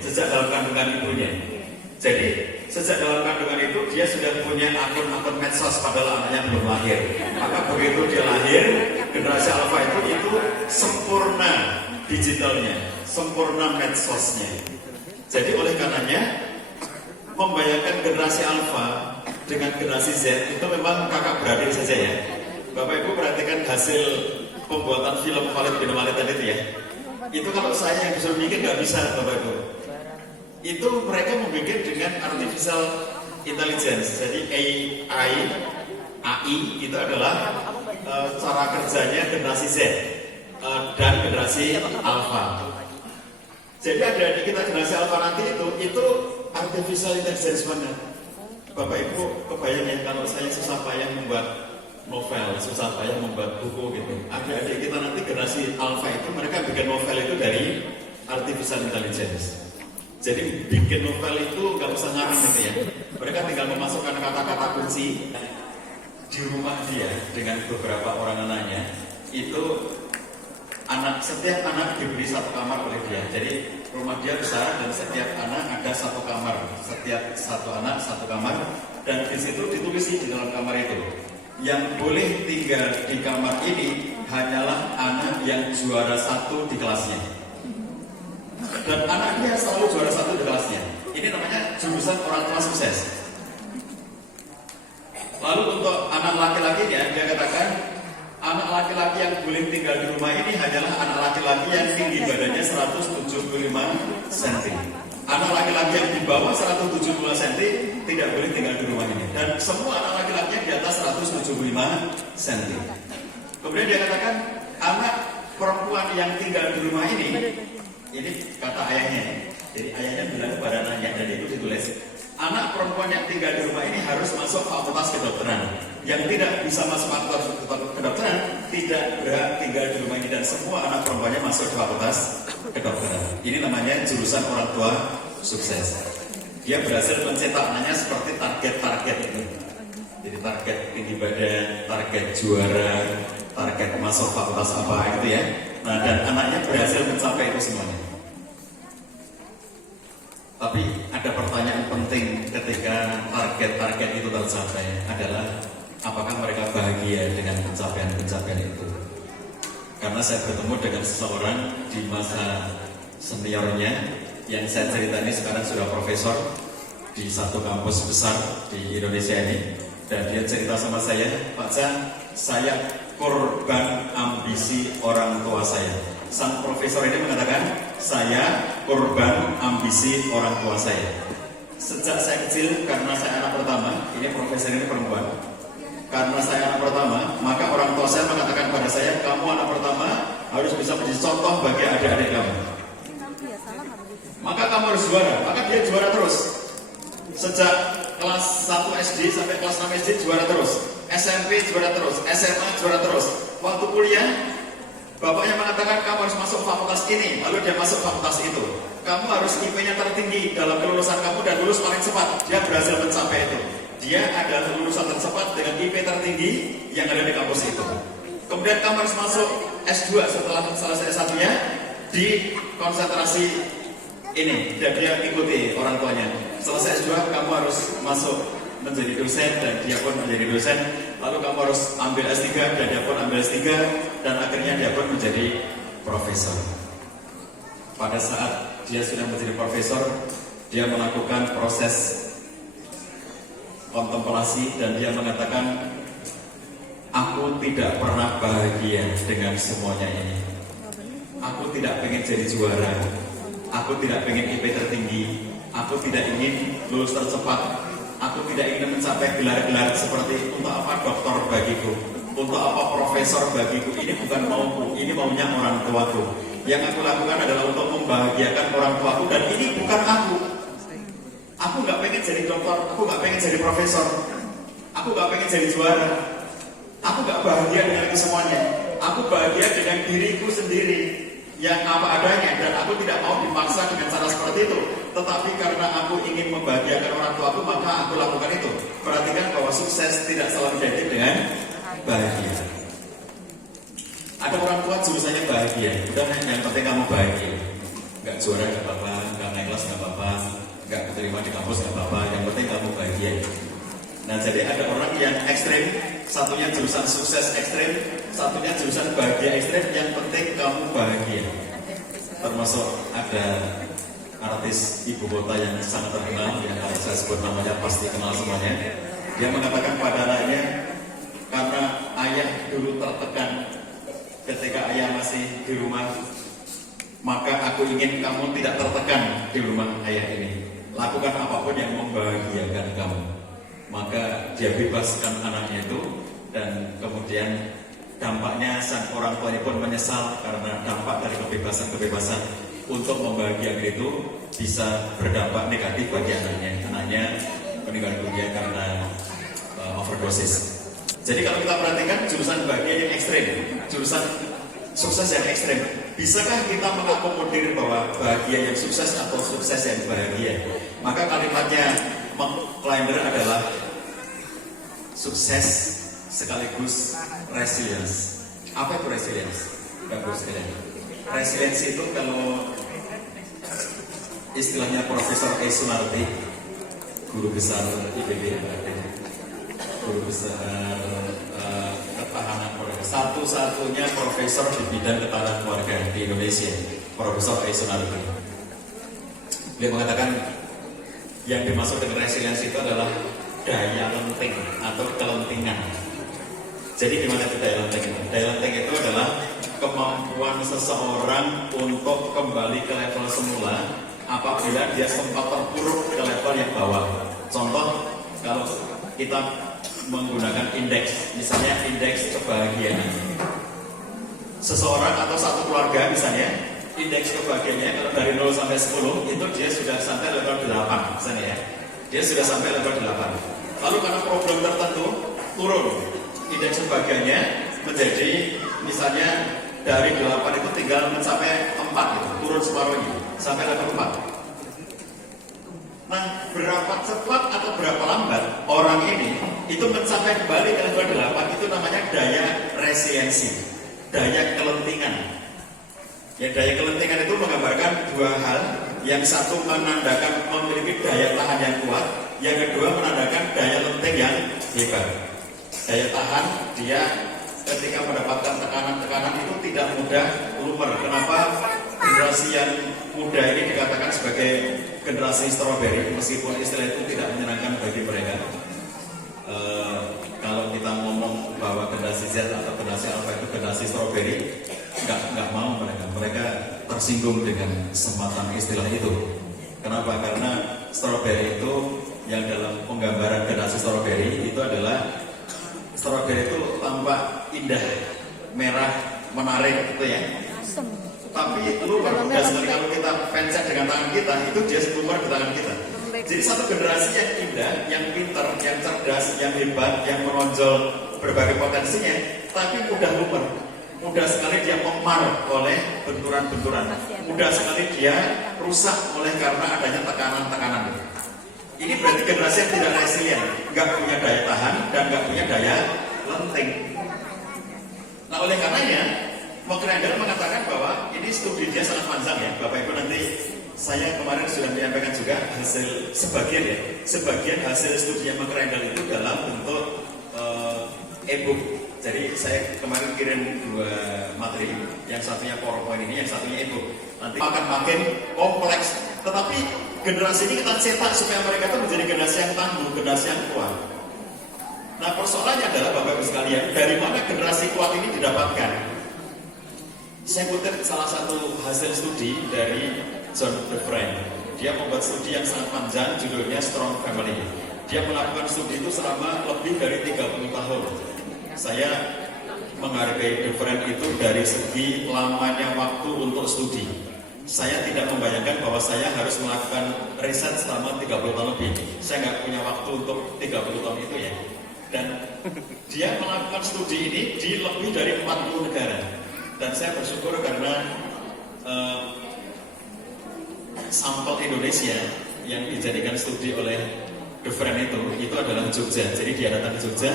sejak dalam kandungan ibunya. Jadi sejak dalam kandungan itu dia sudah punya akun-akun medsos padahal anaknya belum lahir. Maka begitu dia lahir, generasi alfa itu sempurna digitalnya, sempurna medsosnya. Jadi oleh karenanya membayangkan generasi alfa dengan generasi Z itu memang kakak beradik saja ya. Bapak Ibu perhatikan hasil pembuatan film Khalid bin Walid tadi itu ya. Itu kalau saya yang disuruh bikin nggak bisa Bapak Ibu. Itu mereka membuat dengan artificial intelligence. Jadi AI itu adalah cara kerjanya generasi Z dan generasi Alpha. Jadi adik-adik kita generasi Alpha nanti itu artificial intelligence mana? Bapak Ibu kebayang ya kalau saya susah payah membuat novel, susah payah membuat buku gitu. Adik-adik kita nanti generasi Alpha itu mereka bikin novel itu dari artificial intelligence. Jadi bikin novel itu nggak usah ngarang gitu ya. Mereka tinggal memasukkan kata-kata kunci di rumah dia dengan beberapa orang anaknya. Itu setiap anak diberi satu kamar oleh dia. Jadi rumah dia besar dan setiap anak ada satu kamar. Setiap satu anak satu kamar dan di situ ditulis di dalam kamar itu. Yang boleh tinggal di kamar ini hanyalah anak yang juara 1 di kelasnya. Dan anaknya selalu juara 1 di kelasnya. Ini namanya jurusan orang tua sukses. Lalu untuk anak laki-lakinya dia katakan anak laki-laki yang boleh tinggal di rumah ini hanyalah anak laki-laki yang tinggi badannya 175 cm. Anak laki-laki yang di bawah 175 cm tidak boleh tinggal di rumah ini. Dan semua anak laki-laki yang di atas 175 cm. Kemudian dia katakan anak perempuan yang tinggal di rumah ini kata ayahnya. Jadi ayahnya bilang kepada anaknya dan itu ditulis. Anak perempuan yang tinggal di rumah ini harus masuk fakultas kedokteran. Yang tidak bisa masuk fakultas kedokteran tidak berhak tinggal di rumah ini dan semua anak perempuannya masuk ke fakultas kedokteran. Ini namanya jurusan orang tua sukses. Dia berhasil mencetak anaknya seperti target-target itu. Jadi target tinggi badan, target juara, target masuk fakultas apa itu ya. Nah dan anaknya berhasil mencapai itu semuanya. Tapi ada pertanyaan penting ketika target-target itu tercapai adalah apakah mereka bahagia dengan pencapaian-pencapaian itu? Karena saya bertemu dengan seseorang di masa seniornya yang saya cerita ini sekarang sudah profesor di satu kampus besar di Indonesia ini, dan dia cerita sama saya, Pak Chan, saya korban ambisi orang tua saya. Sang profesor ini mengatakan, saya korban ambisi orang tua saya. Sejak saya kecil, karena saya anak pertama, ini profesor ini perempuan. Karena saya anak pertama, maka orang tua saya mengatakan pada saya, kamu anak pertama harus bisa menjadi contoh bagi adik-adik kamu. Maka kamu harus juara, maka dia juara terus. Sejak kelas 1 SD sampai kelas 6 SD juara terus. SMP juara terus, SMA juara terus. Waktu kuliah, bapaknya mengatakan kamu harus masuk fakultas ini, lalu dia masuk fakultas itu. Kamu harus IP-nya tertinggi dalam kelulusan kamu dan lulus paling cepat. Dia berhasil mencapai itu. Dia adalah lulusan tercepat dengan IP tertinggi yang ada di kampus itu. Kemudian kamu harus masuk S2 setelah selesai S1-nya di konsentrasi ini. Dan dia ikuti orang tuanya. Selesai S2 kamu harus masuk menjadi dosen dan dia pun menjadi dosen. Lalu kamu harus ambil S3 dan dia pun ambil S3 dan akhirnya dia pun menjadi profesor. Pada saat dia sudah menjadi profesor, dia melakukan proses kontemplasi dan dia mengatakan, aku tidak pernah bahagia dengan semuanya ini. Aku tidak pengen jadi juara, aku tidak pengen IP tertinggi, aku tidak ingin lulus tercepat, aku tidak ingin mencapai gelar-gelar seperti untuk apa doktor bagiku, untuk apa profesor bagiku. Ini bukan mauku, ini maunya orang tuaku. Yang aku lakukan adalah untuk membahagiakan orang tuaku dan ini bukan aku. Aku nggak pengen jadi dokter, aku nggak pengen jadi profesor, aku nggak pengen jadi juara. Aku nggak bahagia dengan itu semuanya. Aku bahagia dengan diriku sendiri yang apa adanya dan aku tidak mau dipaksa dengan cara seperti itu. Tetapi karena aku ingin membahagiakan orang tuaku, maka aku lakukan itu. Perhatikan bahwa sukses tidak selalu identik dengan bahagia. Ada orang tua jurusannya bahagia, udah yang penting kamu bahagia. Nggak juara nggak apa-apa, nggak kelas nggak apa-apa, nggak keterima di kampus nggak apa-apa, yang penting kamu bahagia. Nah jadi ada orang yang ekstrim, satunya jurusan sukses ekstrim, satunya jurusan bahagia ekstrim, yang penting kamu bahagia. Termasuk ada artis ibu kota yang sangat terkenal, yang kalau saya sebut namanya pasti kenal semuanya. Dia mengatakan pada anaknya, karena ayah dulu tertekan ketika ayah masih di rumah, maka aku ingin kamu tidak tertekan di rumah ayah ini. Lakukan apapun yang membahagiakan kamu. Maka dia bebaskan anaknya itu, dan kemudian dampaknya sang orang tuanya pun menyesal karena dampak dari kebebasan untuk membahagiakan itu bisa berdampak negatif bagi anaknya. Anaknya meninggal dunia karena overdosis. Jadi kalau kita perhatikan jurusan bahagia yang ekstrim, jurusan sukses yang ekstrim, bisakah kita mengakomodir bahwa bahagia yang sukses atau sukses yang bahagia? Maka kalimatnya Kleiner adalah sukses sekaligus resilience. Apa itu resilience? Bagus sekali. Resilience itu kalau istilahnya Profesor E. Sunarti, guru besar IPB, guru besar ketahanan keluarga, satu-satunya profesor di bidang ketahanan keluarga di Indonesia, Profesor E. Sunarti. Dia mengatakan yang dimaksud dengan resilience itu adalah daya lenting atau kelentingan. Jadi gimana itu daya lenting? Daya lenting itu adalah kemampuan seseorang untuk kembali ke level semula apabila dia sempat terpuruk ke level yang bawah. Contoh, kalau kita menggunakan indeks, misalnya indeks kebahagiaan. Seseorang atau satu keluarga misalnya, indeks kebahagiaannya kalau dari 0 sampai 10 itu dia sudah sampai level 8 misalnya ya. Dia sudah sampai level 8. Lalu karena problem tertentu turun indeks kebahagiaannya menjadi misalnya dari 8 itu tinggal mencapai 4 gitu, turun separuhnya sampai level 4. Nah, berapa cepat atau berapa lambat orang ini itu mencapai kembali ke level 8 itu namanya daya resiliensi, daya kelentingan. Ya, daya kelentingan itu menggambarkan dua hal. Yang satu menandakan memiliki daya tahan yang kuat, yang kedua menandakan daya lenting yang hebat. Daya tahan, dia ketika mendapatkan tekanan-tekanan itu tidak mudah lumer. Kenapa generasi yang muda ini dikatakan sebagai generasi strawberry, meskipun istilah itu tidak menyenangkan bagi mereka. Kalau kita ngomong bahwa generasi Z atau generasi Alpha itu generasi strawberry, nggak mau mereka tersinggung dengan semacam istilah itu. Kenapa? Karena strawberry itu yang dalam penggambaran generasi strawberry itu adalah strawberry itu tampak indah, merah, menarik gitu ya. Tapi lumer mudah sekali kalau kita pencet dengan tangan kita, itu dia lumer di tangan kita. Jadi satu generasi yang indah, yang pintar, yang cerdas, yang hebat, yang menonjol berbagai potensinya, tapi mudah lumer. Mudah sekali dia memar oleh benturan-benturan. Mudah sekali dia rusak oleh karena adanya tekanan-tekanan. Ini berarti generasi yang tidak resilient, nggak punya daya tahan dan nggak punya daya lenting. Nah, oleh karenanya, Kleiner mengatakan bahwa ini studi dia sangat panjang ya, Bapak Ibu. Nanti saya kemarin sudah menyampaikan juga hasil sebagian hasil studinya Kleiner itu dalam bentuk e-book. Jadi saya kemarin kirim dua materi, yang satunya PowerPoint ini, yang satunya e-book. Nanti akan makin kompleks, tetapi generasi ini kita cetak supaya mereka itu menjadi generasi yang tangguh, generasi yang kuat. Nah, persoalannya adalah Bapak Ibu sekalian, dari mana generasi kuat ini didapatkan? Saya kutip salah satu hasil studi dari John DeFriend. Dia membuat studi yang sangat panjang, judulnya Strong Family. Dia melakukan studi itu selama lebih dari 30 tahun. Saya menghargai DeFriend itu dari segi lamanya waktu untuk studi. Saya tidak membayangkan bahwa saya harus melakukan riset selama 30 tahun lebih. Saya nggak punya waktu untuk 30 tahun itu ya. Dan dia melakukan studi ini di lebih dari 40 negara. Dan saya bersyukur karena sampel Indonesia yang dijadikan studi oleh DeFriend itu adalah Jogja. Jadi dia datang ke Jogja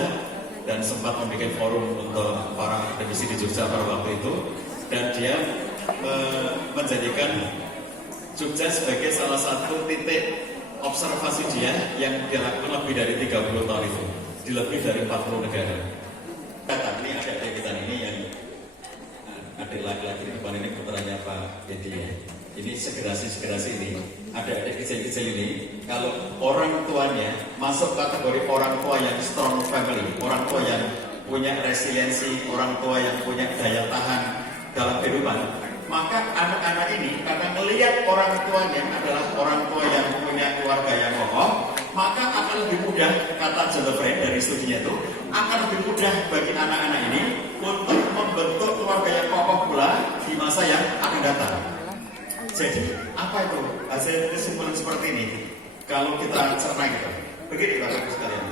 dan sempat membuat forum untuk para akademisi di Jogja pada waktu itu, dan dia menjadikan Jogja sebagai salah satu titik observasi dia yang dilakukan lebih dari 30 tahun itu di lebih dari 40 negara. Ini adik-adik kita ini yang adik laki-laki di depan ini putranya Pak Dedi ya. Ini segerasi ini, adik-adik kecil-kecil ini, kalau orang tuanya masuk kategori orang tua yang strong family, orang tua yang punya resiliensi, orang tua yang punya daya tahan dalam kehidupan, maka anak-anak ini karena melihat orang tuanya adalah orang tua yang punya keluarga yang kokoh, maka akan lebih mudah, kata John Friend dari studinya itu, akan lebih mudah bagi anak-anak ini untuk membentuk keluarga yang kokoh pula di masa yang akan datang. Jadi, apa itu? Hasil kesimpulan seperti ini. Kalau kita cerna gitu, begini Bapak-Ibu sekalian.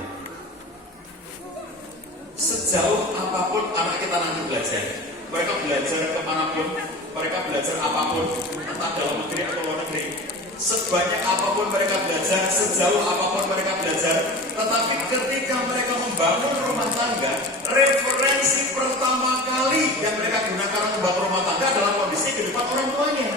Sejauh apapun anak kita nanti belajar, mereka belajar kemanapun, mereka belajar apapun, entah dalam negeri atau luar negeri, sebanyak apapun mereka belajar, sejauh apapun mereka belajar, tetapi ketika mereka membangun rumah tangga, referensi pertama kali yang mereka gunakan membangun rumah tangga adalah kondisi kehidupan orang tuanya.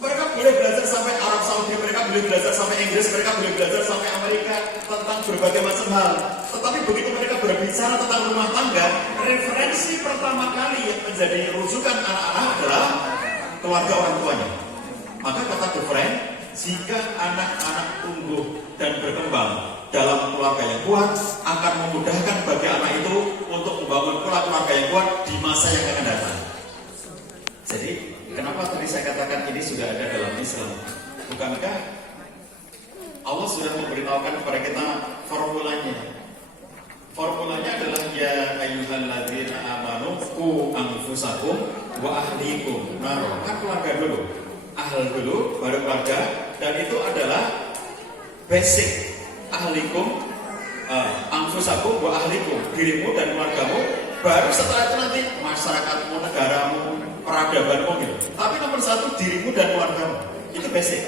Mereka boleh belajar sampai Arab Saudi, mereka boleh belajar sampai Inggris, mereka boleh belajar sampai Amerika tentang berbagai macam hal. Tetapi begitu mereka berbicara tentang rumah tangga, referensi pertama kali yang menjadi rujukan anak-anak adalah keluarga orang tuanya. Maka kata The Friend, jika anak-anak tumbuh dan berkembang dalam keluarga yang kuat, akan memudahkan bagi anak itu untuk membangun keluarga yang kuat di masa yang akan datang. Jadi, kenapa tadi saya katakan ini sudah ada dalam Islam? Bukankah Allah sudah memberitahukan kepada kita formulanya? Formulanya adalah ya ayyuhalladzina amanu qu anfusakum wa ahlikum nar. Kan keluarga dulu, ahl dulu, baru keluarga, dan itu adalah basic. Ahlikum, anfusakum wa ahlikum, dirimu dan keluargamu. Baru setelah itu nanti masyarakatmu, negaramu, peradabanmu gitu. Tapi nomor satu dirimu dan keluargamu. Itu basic.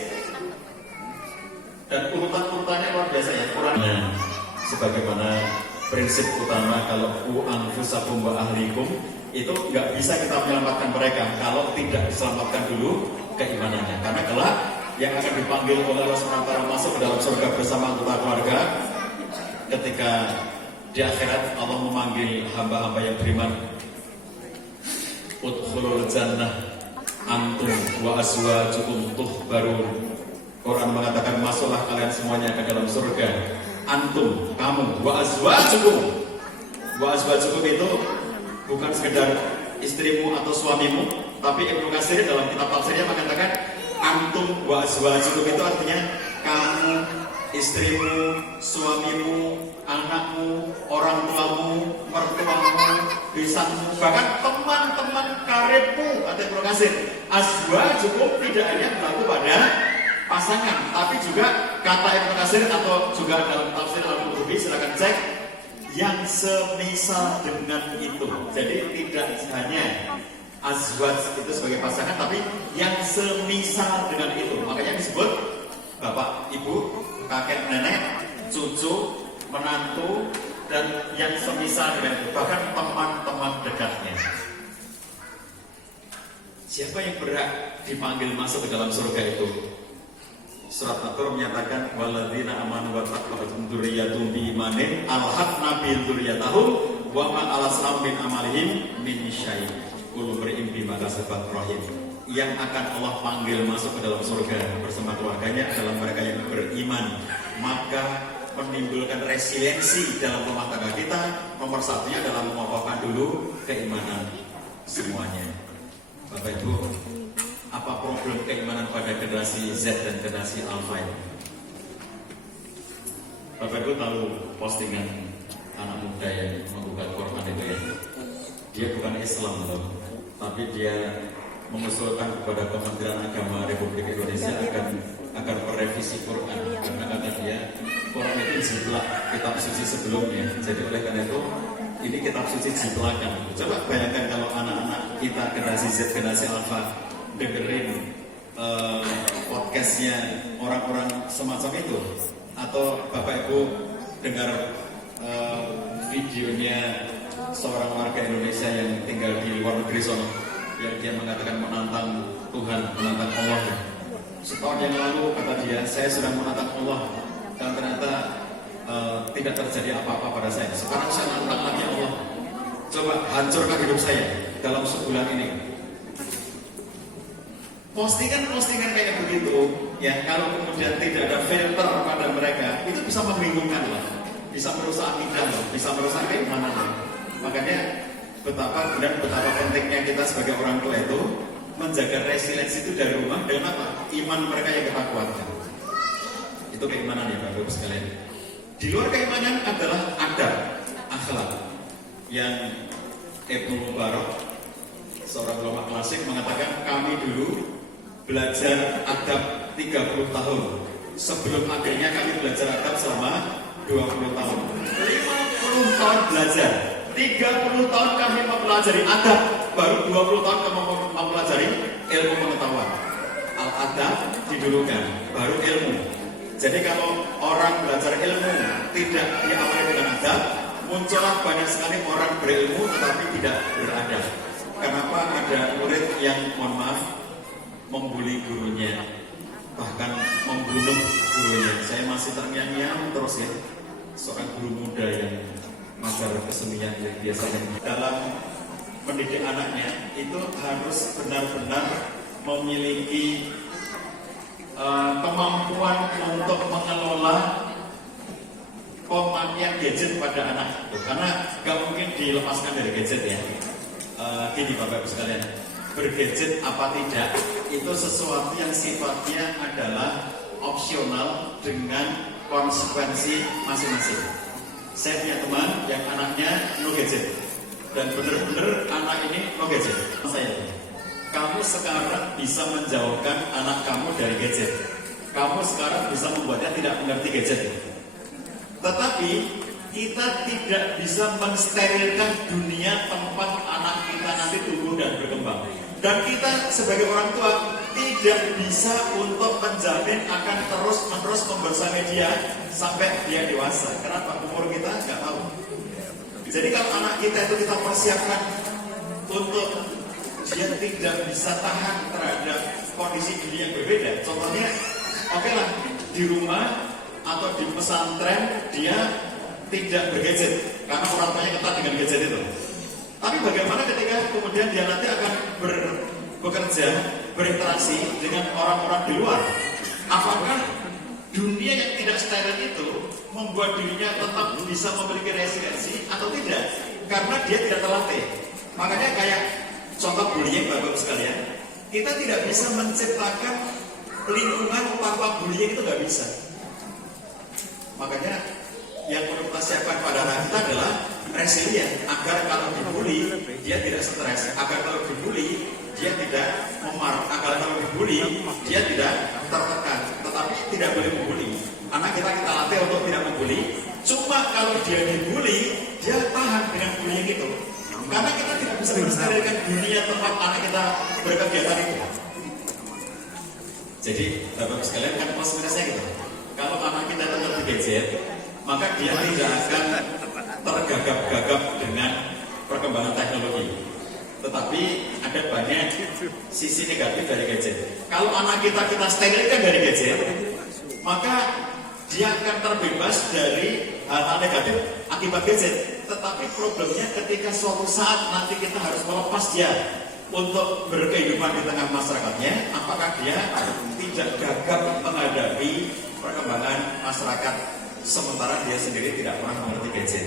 Dan urutan-urutannya luar biasa ya. Qurannya sebagaimana prinsip utama kalau anfusakum wa ahlikum itu nggak bisa kita menyelamatkan mereka kalau tidak diselamatkan dulu keimanannya. Karena kelak yang akan dipanggil oleh Allah SWT masuk ke dalam surga bersama anggota keluarga ketika di akhirat Allah memanggil hamba-hamba yang beriman, udkhulul jannah antum wa azwajukum tuhbarun. Quran mengatakan masuklah kalian semuanya ke dalam surga. Antum, kamu, wa azwajukum. Wa azwajukum itu bukan sekedar istrimu atau suamimu, tapi Ibnu Katsir dalam kitab tafsirnya mengatakan antum wa azwajukum itu artinya kamu, istrimu, suamimu, anakmu, orang tuamu, mertuamu, bisanmu, bahkan teman-teman karibmu, kata Ibnu Katsir. Azwajukum tidak hanya berlaku pada pasangan, tapi juga kata Ibnu Katsir atau juga dalam tafsir Al-Qurtubi, silakan cek, yang semisal dengan itu. Jadi tidak hanya azwaj itu sebagai pasangan, tapi yang semisal dengan itu. Makanya disebut bapak, ibu, kakek, nenek, cucu, menantu, dan yang semisal dengan itu. Bahkan teman-teman dekatnya. Siapa yang berhak dipanggil masuk ke dalam surga itu? Surat At-Tur menyatakan walladzina amanu wa taqabatum dzurriyyatum bi imanin alhaqna bi dzurriyyatahum wa ma alasnahum min amalihim min syai'. Kullu mri'in bima kasabat rahim. Yang akan Allah panggil masuk ke dalam surga bersama keluarganya adalah mereka yang beriman. Maka menimbulkan resiliensi dalam rumah tangga kita. Nomor satunya adalah mengokohkan dulu keimanan semuanya. Bapak Ibu, apa problem keimanan pada generasi Z dan generasi Alpha ini? Bapak Ibu tahu postingan anak muda yang menggugat Quran itu ya? Dia bukan Islam loh, tapi dia mengusulkan kepada Kementerian Agama Republik Indonesia agar merevisi Quran, karena kata dia Quran itu jiplak kitab suci sebelumnya. Jadi oleh karena itu ini kitab suci jiplakan. Coba bayangkan kalau anak-anak kita generasi Z, generasi Alpha dengerin podcastnya orang-orang semacam itu, atau Bapak Ibu dengar videonya seorang warga Indonesia yang tinggal di luar negeri sana, yang dia mengatakan menantang Tuhan, menantang Allah. setahun yang lalu kata dia, saya sedang menatap Allah dan ternyata tidak terjadi apa-apa pada saya. Sekarang saya menatap lagi Allah. Coba hancurkan hidup saya dalam sebulan ini. Postingan kayak begitu, ya kalau kemudian tidak ada filter pada mereka, itu bisa membingungkan lah, bisa merusak akidah, bisa merusak keimanan. Makanya betapa pentingnya kita sebagai orang tua itu menjaga resiliensi itu dari rumah dengan apa? Iman mereka yang kita kuatkan. Itu keimanan ya Bapak Ibu sekalian. Di luar keimanan adalah adab, akhlak. Yang Ibnu Mubarak, seorang ulama klasik, mengatakan kami dulu belajar adab 30 tahun. Sebelum akhirnya kami belajar adab selama 20 tahun. 50 tahun belajar. 30 tahun kami mempelajari adab, baru 20 tahun kami mempelajari ilmu pengetahuan. Al-adab didulukan, baru ilmu. Jadi kalau orang belajar ilmu tidak diawali dengan adab, muncullah banyak sekali orang berilmu tetapi tidak beradab. Kenapa ada murid yang mohon maaf membuli gurunya, bahkan membunuh gurunya. Saya masih terngiang-ngiang terus ya, seorang guru muda yang mengajar kesenian yang biasanya dalam mendidik anaknya itu harus benar-benar memiliki kemampuan untuk mengelola pemakaian gadget pada anak itu, karena gak mungkin dilepaskan dari gadget ya. Gini Bapak Ibu sekalian, bergadget apa tidak itu sesuatu yang sifatnya adalah opsional dengan konsekuensi masing-masing. Saya punya teman yang anaknya no gadget dan benar-benar anak ini no gadget. Kamu sekarang bisa menjauhkan anak kamu dari gadget. Kamu sekarang bisa membuatnya tidak mengerti gadget. Tetapi kita tidak bisa mensterilkan dunia tempat anak kita nanti tumbuh dan berkembang. Dan kita sebagai orang tua tidak bisa untuk menjamin akan terus-menerus membersamai dia sampai dia dewasa. Kenapa? Umur kita nggak tahu. Jadi kalau anak kita itu kita persiapkan untuk dia tidak bisa tahan terhadap kondisi dunia yang berbeda. Contohnya, oke lah, di rumah atau di pesantren dia tidak bergadget karena orang tuanya ketat dengan gadget itu. Tapi bagaimana ketika kemudian dia nanti akan bekerja, berinteraksi dengan orang-orang di luar? Apakah dunia yang tidak steril itu membuat dirinya tetap bisa memiliki resiliensi atau tidak? Karena dia tidak terlatih. Makanya kayak contoh bullying Bapak-Ibu sekalian, kita tidak bisa menciptakan lingkungan tanpa bullying, itu nggak bisa. Makanya yang perlu kita siapkan pada anak kita adalah resilient, agar kalau dibully dia tidak stres, agar kalau dibully dia tidak memar, agar kalau dibully dia tidak tertekan. Tetapi tidak boleh membuli. Anak kita latih untuk tidak membuli. Cuma kalau dia dibully, dia tahan dengan bullying itu. Karena kita tidak bisa mensterilkan dunia tempat anak kita berkegiatan itu. Jadi Bapak sekalian kan plus minusnya gitu. Kalau anak kita tetap di gadget, maka dia tidak akan tergagap-gagap dengan perkembangan teknologi. Tetapi ada banyak sisi negatif dari gadget. Kalau anak kita sterilkan dari gadget, maka dia akan terbebas dari hal-hal negatif akibat gadget. Tetapi problemnya ketika suatu saat nanti kita harus melepas dia untuk berkehidupan di tengah masyarakatnya, apakah dia tidak gagap menghadapi perkembangan masyarakat sementara dia sendiri tidak pernah mengerti gadget?